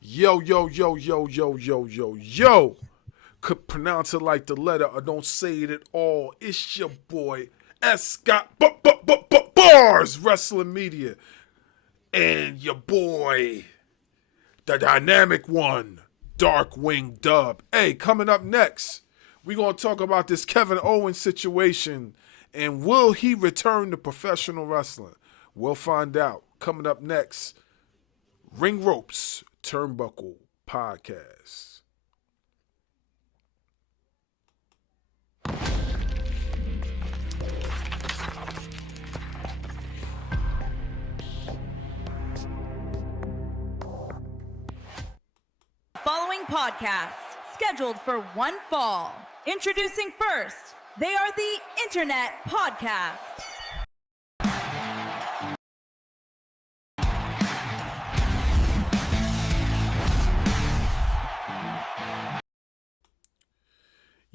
Yo, yo, yo, yo, yo, yo, yo, yo. Could pronounce it like the letter or don't say it at all. It's your boy S. Got Bars Wrestling Media. And your boy, the dynamic one, Darkwing Dub. Hey, coming up next, we're going to talk about this Kevin Owens situation and will he return to professional wrestling? We'll find out. Coming up next, Ring Ropes Turnbuckle Podcast. Following podcast scheduled for one fall. Introducing first, they are the Internet Podcast.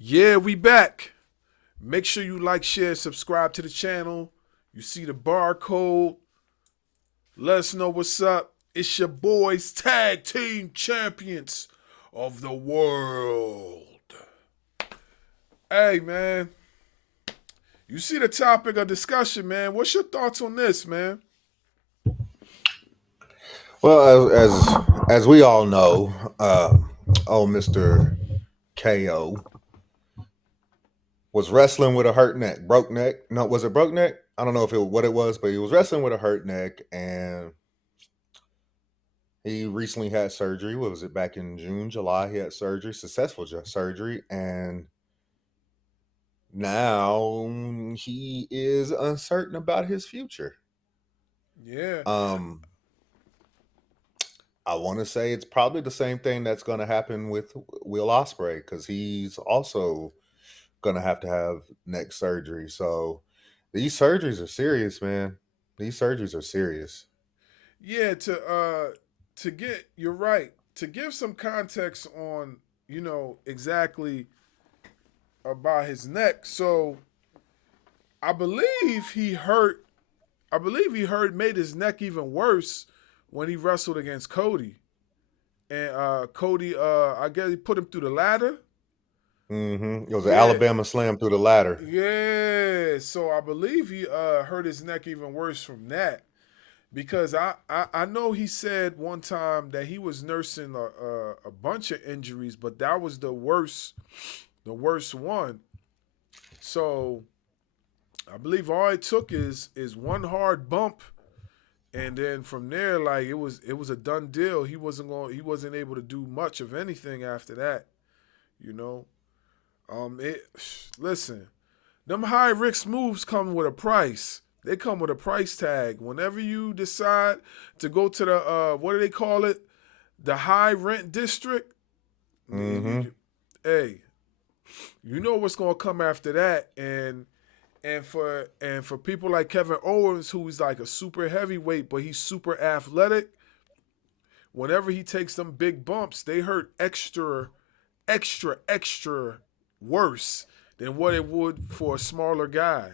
Yeah, we back. Make sure you like, share, subscribe to the channel. You see the barcode. Let us know what's up. It's your boys, tag team champions of the world. Hey, man. You see the topic of discussion, man. What's your thoughts on this, man? Well, as we all know, Mr. KO was wrestling with a hurt neck, broke neck. No, was it broke neck? I don't know what it was, but he was wrestling with a hurt neck, and he recently had surgery. What was it? Back in June, July, he had surgery, successful surgery, and now he is uncertain about his future. Yeah. I want to say it's probably the same thing that's going to happen with Will Ospreay, because he's also going to have neck surgery. So these surgeries are serious, man. These surgeries are serious. Yeah, you're right. To give some context on, exactly about his neck. So I believe he hurt made his neck even worse when he wrestled against Cody. And Cody, I guess he put him through the ladder. It was an Alabama slam through the ladder. Yeah, so I believe he hurt his neck even worse from that. Because I know he said one time that he was nursing a bunch of injuries, but that was the worst one. So I believe all it took is one hard bump, and then from there, like it was a done deal. He wasn't able to do much of anything after that. You know, listen, them high risk moves come with a price. They come with a price tag. Whenever you decide to go to the what do they call it, the high rent district, hey, you know what's gonna come after that, and for people like Kevin Owens, who's like a super heavyweight, but he's super athletic. Whenever he takes them big bumps, they hurt extra worse than what it would for a smaller guy.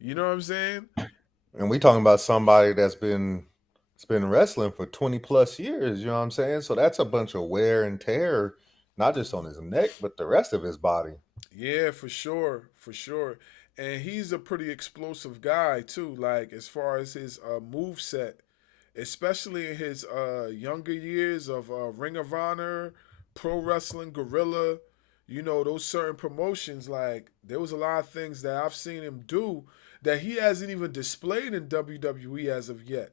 You know what I'm saying? And we talking about somebody that's been wrestling for 20 plus years, you know what I'm saying? So that's a bunch of wear and tear, not just on his neck, but the rest of his body. Yeah, for sure. And he's a pretty explosive guy too, like as far as his move set, especially in his younger years of Ring of Honor, Pro Wrestling, Gorilla, those certain promotions, like there was a lot of things that I've seen him do that he hasn't even displayed in WWE as of yet.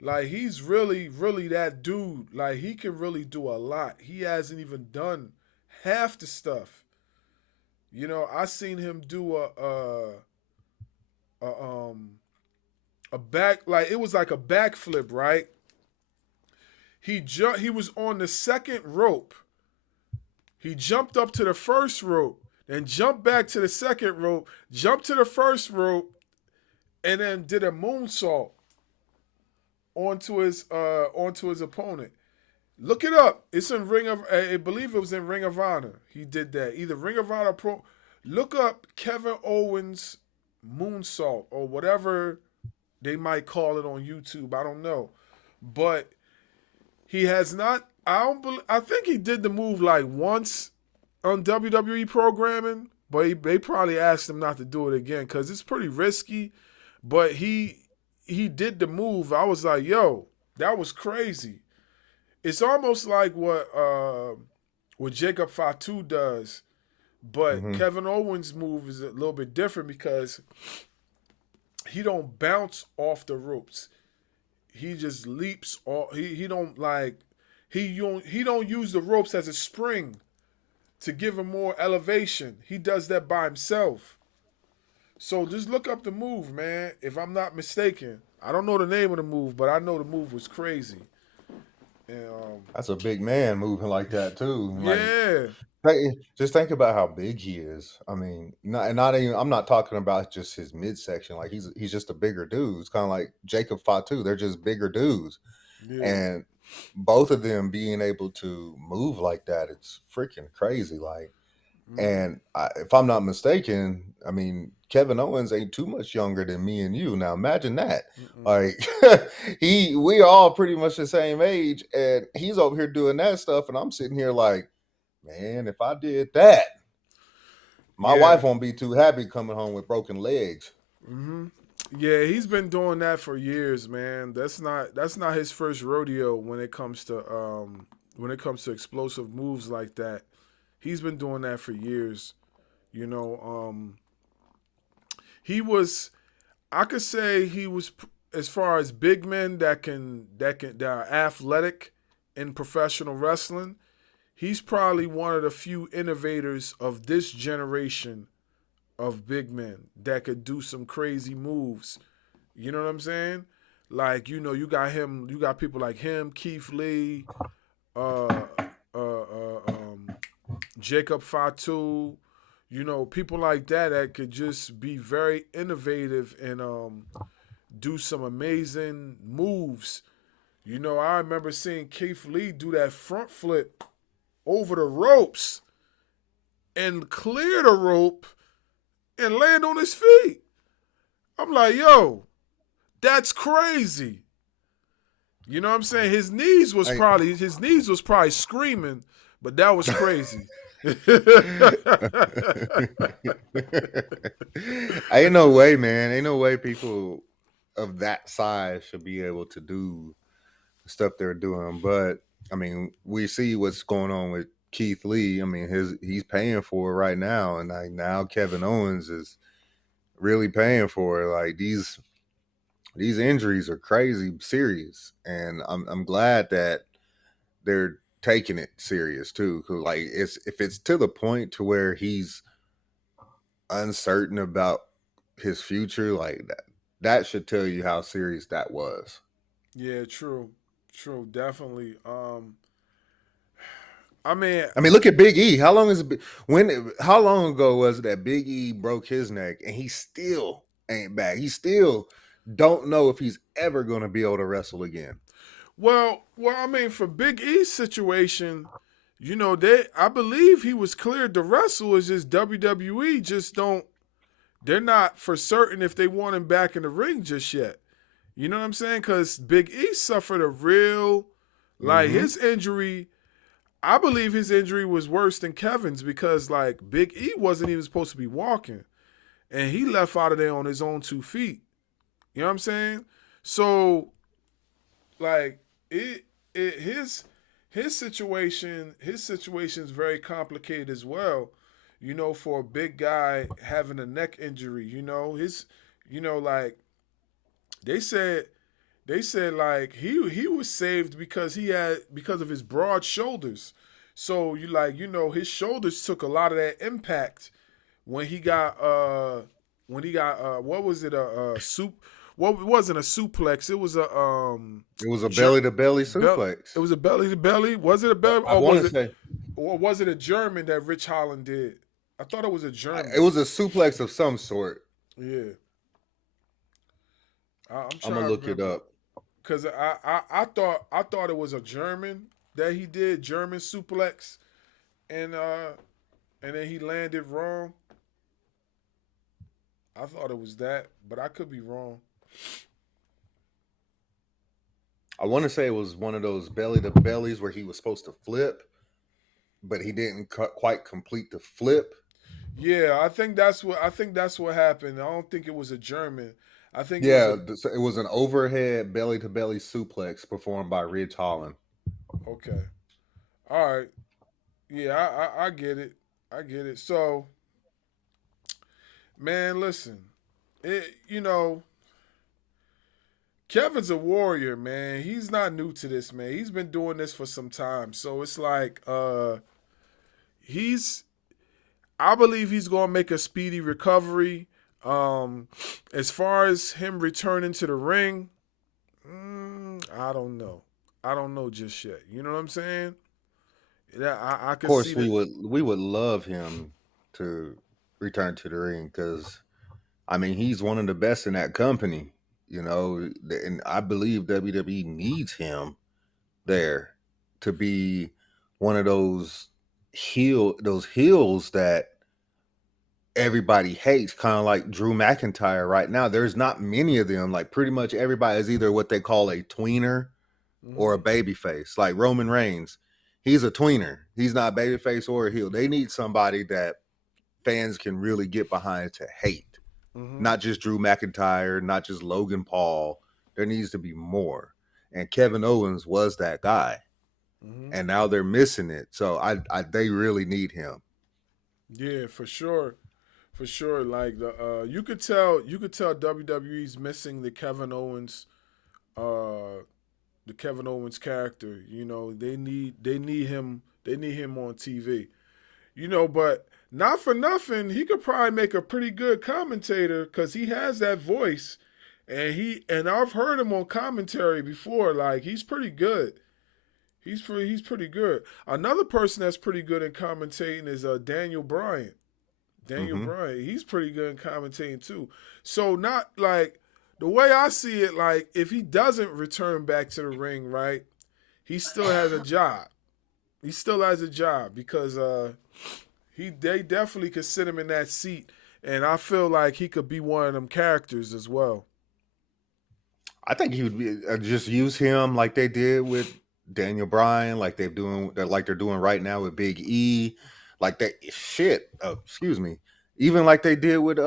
Like he's really, really that dude. Like he can really do a lot. He hasn't even done half the stuff. I seen him do a back, like it was like a backflip, right? He was on the second rope. He jumped up to the first rope, then jumped back to the second rope, jumped to the first rope, and then did a moonsault onto his opponent. Look it up. It's in I believe it was in Ring of Honor. He did that. Either Ring of Honor Pro. Look up Kevin Owens moonsault or whatever they might call it on YouTube. I don't know. But he has not I think he did the move like once on WWE programming, but they probably asked him not to do it again because it's pretty risky. But he did the move. I was like, yo, that was crazy. It's almost like what Jacob Fatu does, but Hmm. Kevin Owens' move is a little bit different because he don't bounce off the ropes. He just leaps off. He don't like he don't use the ropes as a spring to give him more elevation. He does that by himself. So just look up the move, man. If I'm not mistaken, I don't know the name of the move, but I know the move was crazy. And That's a big man moving like that too. Like, yeah, just think about how big he is. I mean, not even. I'm not talking about just his midsection. Like he's just a bigger dude. It's kind of like Jacob Fatu. They're just bigger dudes, yeah, and both of them being able to move like that, it's freaking crazy. Like, mm-hmm. and if I'm not mistaken, I mean, Kevin Owens ain't too much younger than me and you. Now imagine that. Mm-mm. Like we all pretty much the same age, and he's over here doing that stuff, and I'm sitting here like, man, if I did that, my Yeah, wife won't be too happy coming home with broken legs. mm-hmm. Yeah. He's been doing that for years, man. That's not his first rodeo when it comes to explosive moves like that. He's been doing that for years. You know, he was I could say he was as far as big men that are athletic in professional wrestling. He's probably one of the few innovators of this generation of big men that could do some crazy moves. You know what I'm saying? Like you got him, you got people like him, Keith Lee, uh, Jacob Fatu. People like that could just be very innovative and do some amazing moves. I remember seeing Keith Lee do that front flip over the ropes and clear the rope and land on his feet. I'm like, yo, that's crazy. You know what I'm saying? I, His knees was probably screaming, but that was crazy. Ain't no way, man. Ain't no way people of that size should be able to do the stuff they're doing. But I mean, we see what's going on with Keith Lee. I mean, he's paying for it right now, and like now Kevin Owens is really paying for it. Like these injuries are crazy serious, and I'm glad that they're taking it serious too. Cause like it's if it's to the point to where he's uncertain about his future, like that should tell you how serious that was. Yeah, true. True, definitely. I mean, I mean, look at Big E. How long is it? How long ago was it that Big E broke his neck and he still ain't back? He still don't know if he's ever going to be able to wrestle again. I mean, for Big E's situation, I believe he was cleared to wrestle. It's just WWE just don't. They're not for certain if they want him back in the ring just yet. You know what I'm saying? Because Big E suffered a real, like Mm-hmm. his injury. I believe his injury was worse than Kevin's because like Big E wasn't even supposed to be walking, and he left out of there on his own 2 feet. You know what I'm saying? So like it, it his situation is very complicated as well. For a big guy having a neck injury, like they said like he was saved because of his broad shoulders. So his shoulders took a lot of that impact when he got what was it a soup what wasn't a suplex, it was a It was a ger- belly to belly belt it suplex. was a belly to belly, was it a belly, I want to say or was it a German that Rich Holland did? I thought it was a it German. was a suplex of some sort. Yeah, I'm I'm trying gonna to look it remember up. because I thought it was a German that he did German suplex, and then he landed wrong. I thought it was that, but I could be wrong. I want to say it was one of those belly to bellies where he was supposed to flip, but he didn't quite complete the flip. Yeah, I think that's what happened. I don't think it was a German. I think it was a Yeah, so it was an overhead belly to belly suplex performed by Ridge Holland. okay. All right. Yeah, I get it. I get it. So, man, listen. Kevin's a warrior, man. He's not new to this, man. He's been doing this for some time. So it's like he's I believe he's going to make a speedy recovery. Um as far as him returning to the ring, I don't know. I don't know just yet. You know what I'm saying? Yeah, I Of could see course, that. we would love him to return to the ring because I mean he's one of the best in that company, you know, and I believe WWE needs him there to be one of those heels that everybody hates, kind of like Drew McIntyre right now. There's not many of them. Like pretty much everybody is either what they call a tweener or Hmm. a babyface. Like Roman Reigns, he's a tweener. He's not a babyface or a heel. They need somebody that fans can really get behind to hate. Hmm. Not just Drew McIntyre, not just Logan Paul. There needs to be more. And Kevin Owens was that guy. Hmm. And now they're missing it. So I they really need him. Yeah, for sure. For sure. Like you could tell WWE's missing uh the Kevin Owens character. You know, they need him on TV. But not for nothing, he could probably make a pretty good commentator because he has that voice, and I've heard him on commentary before. Like he's pretty good. He's pretty good. Another person that's pretty good in commentating is Daniel Bryan. Daniel Hmm. Bryan, he's pretty good in commentating too. So not like the way I see it, like if he doesn't return back to the ring, right, he still has a job. He still has a job because he they definitely could sit him in that seat, and I feel like he could be one of them characters as well. I think he would be just use him like they did with Daniel Bryan, like they're doing right now with Big E, like that shit. Excuse me, even like they did with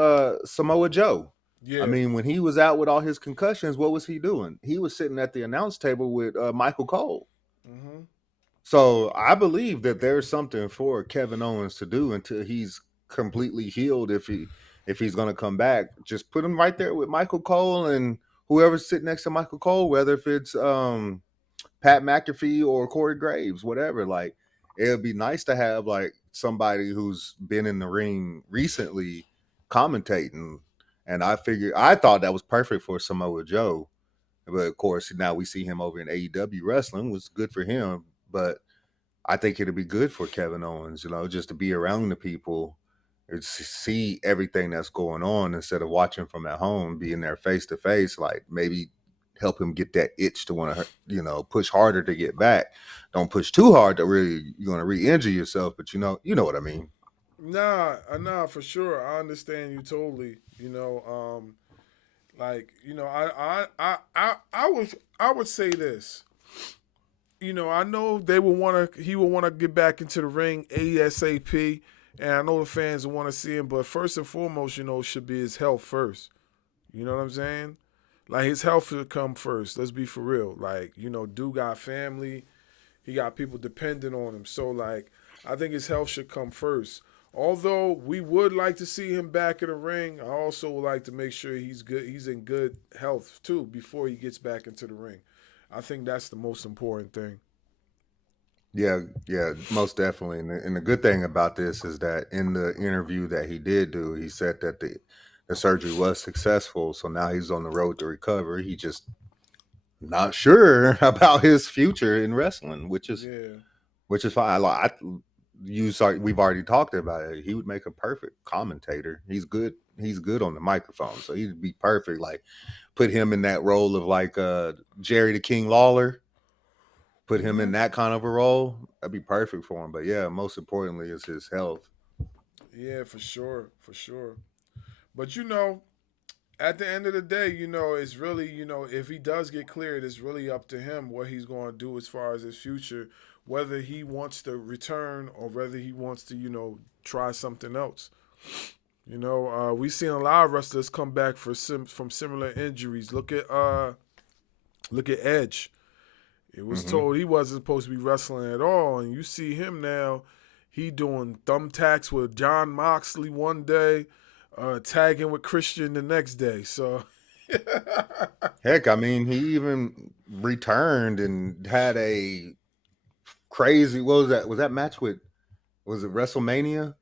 Samoa Joe. I Yeah. mean, when he was out with all his concussions, what was he doing? He was sitting at the announce table with Michael Cole. Mm-hmm. So I believe that there's something for Kevin Owens to do until he's completely healed. If he's going to come back, just put him right there with Michael Cole and whoever's sitting next to Michael Cole, whether if it's Pat McAfee or Corey Graves, whatever. Like it would be nice to have like somebody who's been in the ring recently commentating. And I thought that was perfect for Samoa Joe. But of course, now we see him over in AEW wrestling, was good for him. But I think it'd be good for Kevin Owens, you know, just to be around the people and see everything that's going on instead of watching from at home, being there face to face. Like maybe help him get that itch to want to, you know, push harder to get back. Don't push too hard to really you're going to re-injure yourself. But you know what I mean. Nah, for sure. I understand you totally. Like I would say this. I know he will want to get back into the ring ASAP, and I know the fans will want to see him. But first and foremost, should be his health first. You know what I'm saying? Like his health should come first. Let's be for real. Like dude got family, he got people dependent on him. So like, I think his health should come first. Although we would like to see him back in the ring, I also would like to make sure he's good. He's in good health too before he gets back into the ring. I think that's the most important thing. Yeah, yeah, most definitely. And the good thing about this is that in the interview that he did do, he said that the surgery was successful. So now he's on the road to recovery. He just not sure about his future in wrestling, Yeah. which is fine. We've already talked about it. He would make a perfect commentator. He's good. He's good on the microphone, so he'd be perfect. Like put him in that role of like Jerry the King Lawler. Put him in Mhm. that kind of a role. That'd be perfect for him. But yeah, most importantly is his health. Yeah, for sure, for sure. But At the end of the day, it's really, if he does get cleared, it's really up to him what he's going to do as far as his future, whether he wants to return or whether he wants to, try something else. We've seen a lot of wrestlers come back from similar injuries. Look at Edge. It was Hmm. told he wasn't supposed to be wrestling at all, and you see him now. He doing thumbtacks with John Moxley one day, tagging with Christian the next day. So, Heck, I mean, he even returned and had a crazy. What was that? Was that match with? Was it WrestleMania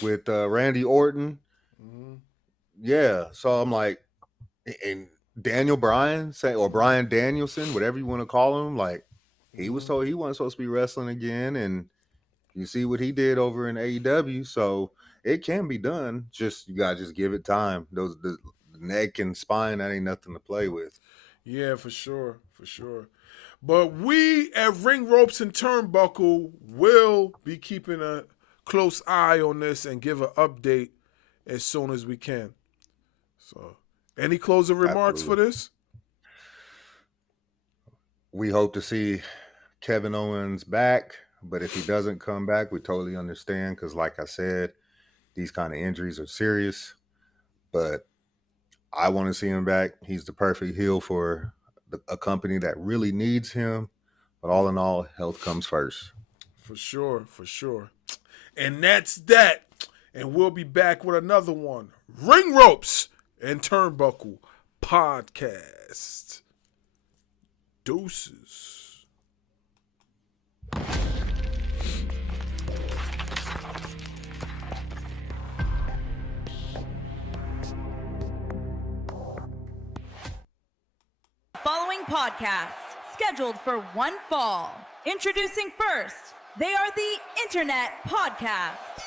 with Randy Orton? mhm, Yeah. So I'm like, and Daniel Bryan say or Brian Danielson, whatever you want to call him, like he was mhm. told he wasn't supposed to be wrestling again, and you see what he did over in AEW. So it can be done. Just you gotta just give it time. The neck and spine, that ain't nothing to play with. Yeah, for sure, for sure. But we at Ring Ropes and Turnbuckle will be keeping a close eye on this and give an update as soon as we can. So, any closing remarks for Absolutely. this? We hope to see Kevin Owens back, but if he doesn't come back, we totally understand because, like I said, these kind of injuries are serious. But I want to see him back. He's the perfect heel for a company that really needs him. But all in all, health comes first. For sure, for sure. And that's that. And we'll be back with another one. Ring Ropes and Turnbuckle Podcast. Deuces. Following podcast scheduled for one fall. Introducing first, they are the Internet Podcast.